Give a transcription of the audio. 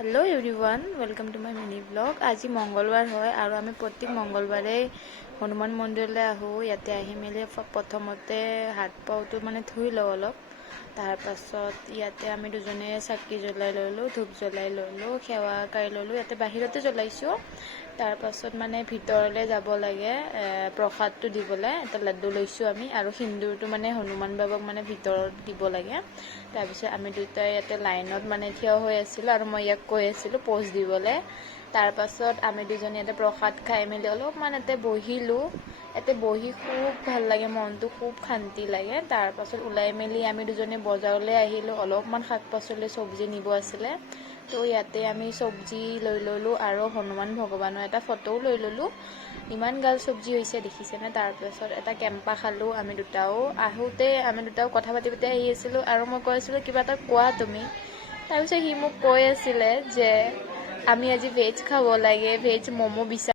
Hello' everyone, welcome to my mini blog. আজি মংগলবাৰ হয় আৰু আমি প্ৰত্যেক মংগলবাৰে হনুমান মন্দিৰলৈ আহোঁ। ইয়াতে আহি মেলি প্ৰথমতে হাত পাওঁটো ধুই লওঁ অলপ। তাৰপাছত ইয়াতে আমি দুজনে চাকি জ্বলাই ল'লোঁ, ধূপ জ্বলাই ল'লোঁ, সেৱা কাঢ়ি ল'লোঁ। ইয়াতে বাহিৰতে জ্বলাইছোঁ। তাৰপাছত ভিতৰলৈ যাব লাগে প্ৰসাদটো দিবলৈ। এটা লাড্ডু লৈছোঁ আমি আৰু সিন্দুৰটো হনুমান বাবাক ভিতৰত দিব লাগে। তাৰপিছত আমি দুটাই ইয়াতে লাইনত থিয় হৈ আছিলোঁ আৰু মই ইয়াক কৈ আছিলোঁ প'জ দিবলৈ। তাৰপাছত আমি দুজনী ইয়াতে প্ৰসাদ খাই মেলি অলপমান ইয়াতে বহিলোঁ। ইয়াতে বহি খুব ভাল লাগে, মনটো খুব শান্তি লাগে। তাৰপাছত ওলাই মেলি আমি দুজনী বজাৰলৈ আহিলোঁ। অলপমান শাক পাচলি চব্জি নিব আছিলে, তো ইয়াতে আমি চব্জি লৈ ল'লোঁ আৰু হনুমান ভগৱানৰ এটা ফটোও লৈ ল'লোঁ। ইমান গাল চব্জি হৈছে দেখিছেনে। তাৰপাছত এটা কেম্পা খালোঁ আমি দুটাও। আহোঁতে আমি দুটাও কথা পাতি পাতি আহি আছিলোঁ আৰু মই কৈ আছিলোঁ কিবা এটা কোৱা তুমি। তাৰপিছত সি মোক কৈ আছিলে যে আমি আজি ভেজ খাব লাগে, ভেজ ম'ম' বিচাৰি